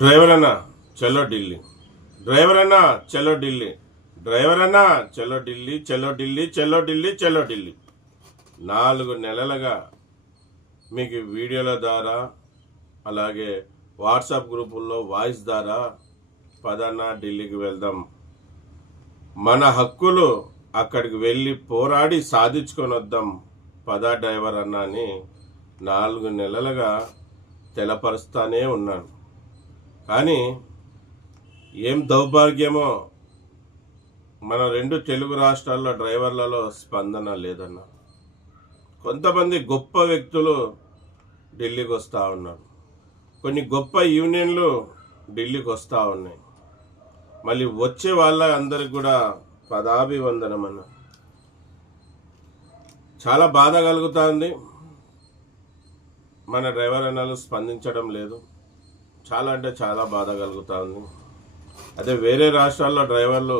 Driver అన్నా చలో Delhi, driver అన్నా చలో ఢిల్లీ, డ్రైవర్ అన్నా చలో ఢిల్లీ, చలో ఢిల్లీ, చలో ఢిల్లీ, చలో ఢిల్లీ. 4 నెలలుగా మీకు వీడియోల ద్వారా అలాగే వాట్సాప్ గ్రూపుల్లో వాయిస్ ద్వారా పదన్నా ఢిల్లీకి వెళ్దాం, మన హక్కులు అక్కడికి వెళ్ళి పోరాడి సాధించుకొని వద్దాం పదా డ్రైవర్ అన్నా అని 4 నెలలుగా తెలపరుస్తానే ఉన్నాను. కానీ ఏం దౌర్భాగ్యమో మన 2 తెలుగు రాష్ట్రాల్లో డ్రైవర్లలో స్పందన లేదన్న. కొంతమంది గొప్ప వ్యక్తులు ఢిల్లీకి వస్తూ ఉన్నారు, కొన్ని గొప్ప యూనియన్లు ఢిల్లీకి వస్తూ ఉన్నాయి. మళ్ళీ వచ్చే వాళ్ళ అందరికి కూడా పదాభివందనం అన్న. చాలా బాధ కలుగుతుంది, మన డ్రైవర్ అన్నలు స్పందించడం లేదు. చాలా అంటే చాలా బాధ కలుగుతుంది. అదే వేరే రాష్ట్రాల్లో డ్రైవర్లు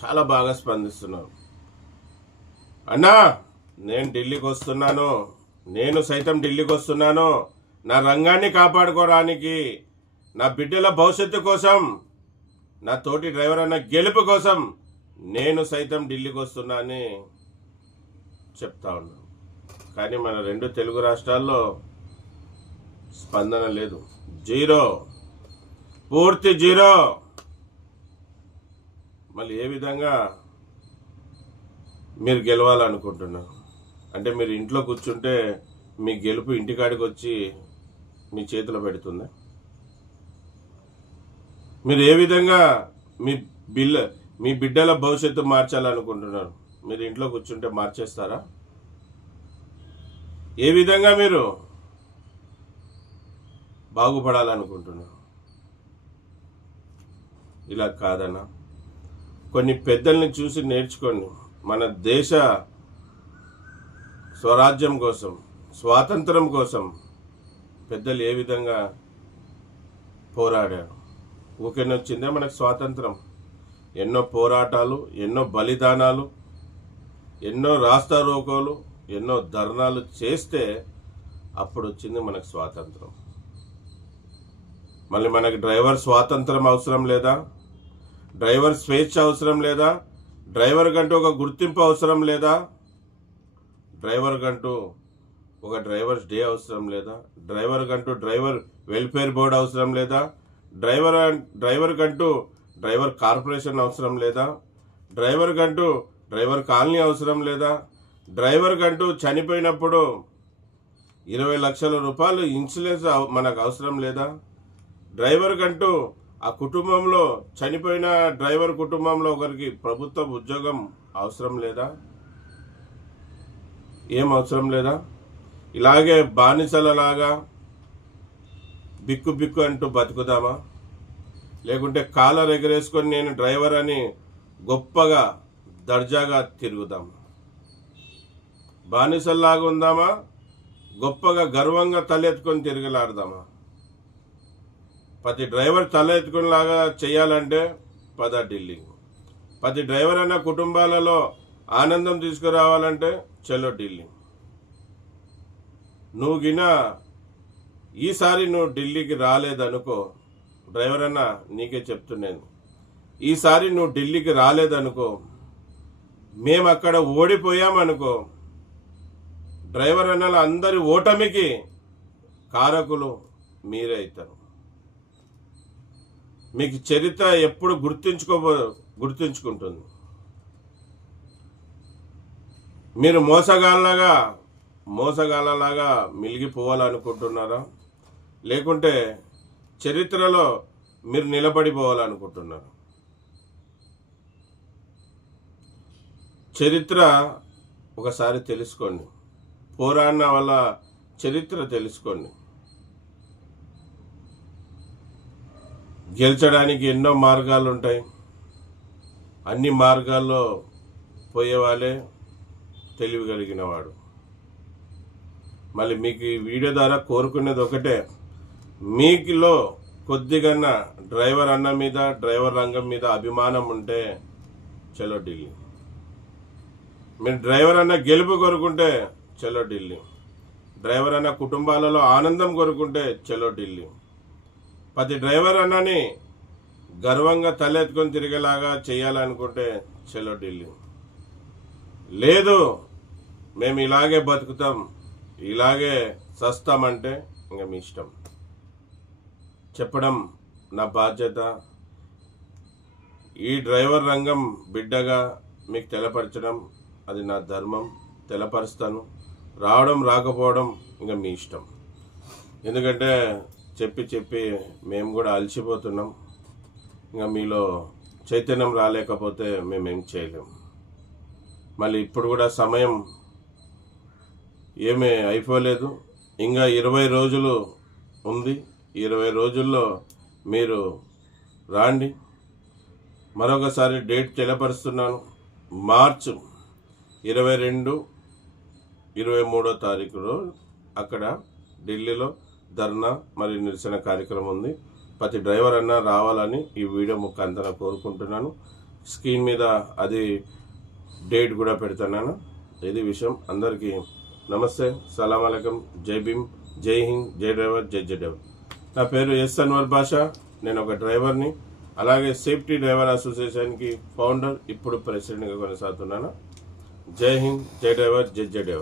చాలా బాగా స్పందిస్తున్నారు. అన్నా నేను ఢిల్లీకి వస్తున్నాను, నేను సైతం ఢిల్లీకి వస్తున్నాను, నా రంగాన్ని కాపాడుకోవడానికి, నా బిడ్డల భవిష్యత్తు కోసం, నా తోటి డ్రైవర్ అన్న గెలుపు కోసం నేను సైతం ఢిల్లీకి వస్తున్నా అని చెప్తా ఉన్నాను. కానీ మన 2 తెలుగు రాష్ట్రాల్లో స్పందన లేదు, జీరో, పూర్తి జీరో. మళ్ళీ ఏ విధంగా మీరు గెలవాలనుకుంటున్నారు? అంటే మీరు ఇంట్లో కూర్చుంటే మీ గెలుపు ఇంటికాడికి వచ్చి మీ చేతిలో పెడుతుందా? మీరు ఏ విధంగా మీ బిడ్డల భవిష్యత్తు మార్చాలనుకుంటున్నారు? మీరు ఇంట్లో కూర్చుంటే మార్చేస్తారా? ఏ విధంగా మీరు బాగుపడాలనుకుంటున్నారు? ఇలా కాదన్నా, కొన్ని పెద్దల్ని చూసి నేర్చుకోండి. మన దేశ స్వరాజ్యం కోసం, స్వాతంత్రం కోసం పెద్దలు ఏ విధంగా పోరాడారు. ఊకెనొచ్చిందే మనకు స్వాతంత్రం. ఎన్నో పోరాటాలు, ఎన్నో బలిదానాలు, ఎన్నో రాస్తారోకోలు, ఎన్నో ధర్నాలు చేస్తే అప్పుడు వచ్చింది మనకు స్వాతంత్రం. మళ్ళీ మనకి డ్రైవర్ స్వాతంత్రం అవసరం లేదా? డ్రైవర్ స్వేచ్ఛ అవసరం లేదా? డ్రైవర్ కంటూ ఒక గుర్తింపు అవసరం లేదా? డ్రైవర్ కంటూ ఒక డ్రైవర్స్ డే అవసరం లేదా? డ్రైవర్ కంటూ డ్రైవర్ వెల్ఫేర్ బోర్డు అవసరం లేదా? డ్రైవర్ కంటూ డ్రైవర్ కార్పొరేషన్ అవసరం లేదా? డ్రైవర్ కంటూ డ్రైవర్ కాలనీ అవసరం లేదా? డ్రైవర్ కంటూ చనిపోయినప్పుడు 20 లక్షల రూపాయలు ఇన్సూరెన్స్ మనకు అవసరం లేదా? డ్రైవర్ కంటూ ఆ కుటుంబంలో చనిపోయిన డ్రైవర్ కుటుంబంలో ఒకరికి ప్రభుత్వ ఉద్యోగం అవసరం లేదా? ఏం అవసరం లేదా? ఇలాగే బానిసలలాగా బిక్కు బిక్కు అంటూ బతుకుదామా? లేకుంటే కాలర్ ఎగరేసుకొని నేను డ్రైవర్ అని గొప్పగా దర్జాగా తిరుగుదామా? బానిసల్లాగా ఉందామా? గొప్పగా గర్వంగా తలెత్తుకొని తిరగలాడదామా? ప్రతి డ్రైవర్ తల ఎత్తుకునేలాగా చేయాలంటే పద ఢిల్లీ. ప్రతి డ్రైవర్ అన్న కుటుంబాలలో ఆనందం తీసుకురావాలంటే చలో ఢిల్లీ. ఈసారి నువ్వు ఢిల్లీకి రాలేదనుకో, డ్రైవర్ అన్న నీకే చెప్తున్నాను, ఈసారి నువ్వు ఢిల్లీకి రాలేదనుకో, మేము అక్కడ ఓడిపోయామనుకో, డ్రైవర్ అన్నల అందరి ఓటమికి కారకులు మీరే అవుతారు. మీకు చరిత్ర ఎప్పుడు గుర్తుంచుకుంటుంది. మీరు మోసగాళ్ళలాగా మిలిగిపోవాలనుకుంటున్నారా? లేకుంటే చరిత్రలో మీరు నిలబడిపోవాలనుకుంటున్నారా? చరిత్ర ఒకసారి తెలుసుకోండి, పోరాడిన వాళ్ళ చరిత్ర తెలుసుకోండి. గెలిచడానికి ఎన్నో మార్గాలు ఉంటాయి, అన్ని మార్గాల్లో పోయేవాళ్ళే తెలివి కలిగిన వాడు. మళ్ళీ మీకు ఈ వీడియో ద్వారా కోరుకునేది ఒకటే, మీకులో కొద్దిగా డ్రైవర్ అన్న మీద, డ్రైవర్ రంగం మీద అభిమానం ఉంటే చలో ఢిల్లీ. మీరు డ్రైవర్ అన్న గెలుపు కోరుకుంటే చలో ఢిల్లీ. డ్రైవర్ అన్న కుటుంబాలలో ఆనందం కోరుకుంటే చలో ఢిల్లీ. ప్రతి డ్రైవర్ అన్నని గర్వంగా తలెత్తుకొని తిరిగేలాగా చేయాలనుకుంటే చలో ఢిల్లీ. లేదు మేము ఇలాగే బతుకుతాం, ఇలాగే చస్తామంటే ఇంకా మీ ఇష్టం. చెప్పడం నా బాధ్యత. ఈ డ్రైవర్ రంగం బిడ్డగా మీకు తెలపరచడం అది నా ధర్మం. తెలపరుస్తాను. రావడం రాకపోవడం ఇంకా మీ ఇష్టం. ఎందుకంటే చెప్పి మేము కూడా అలసిపోతున్నాం. ఇంకా మీలో చైతన్యం రాలేకపోతే మేమేం చేయలేం. మళ్ళీ ఇప్పుడు కూడా సమయం ఏమీ అయిపోలేదు. ఇంకా 20 రోజులు ఉంది. 20 రోజుల్లో మీరు రాండి. మరొకసారి డేట్ తెలపరుస్తున్నాను. మార్చి 22, 23 తారీఖులో అక్కడ ఢిల్లీలో ధర్నా మరియు నిరసన కార్యక్రమం ఉంది. ప్రతి డ్రైవర్ అన్నా రావాలని ఈ వీడియో ముఖాంతరం కోరుకుంటున్నాను. స్క్రీన్ మీద అది డేట్ కూడా పెడుతున్నాను. ఇది విషయం. అందరికీ నమస్తే, సలాం అలైకుం, జై భీమ్, జై హింద్, జై డ్రైవర్, జై డ్రైవర్. నా పేరు ఎస్ అన్వర్ బాషా. నేను ఒక డ్రైవర్ని. అలాగే సేఫ్టీ డ్రైవర్ అసోసియేషన్కి ఫౌండర్, ఇప్పుడు ప్రెసిడెంట్గా కొనసాగుతున్నాను. జై హింద్, జై డ్రైవర్, జై డ్రైవర్.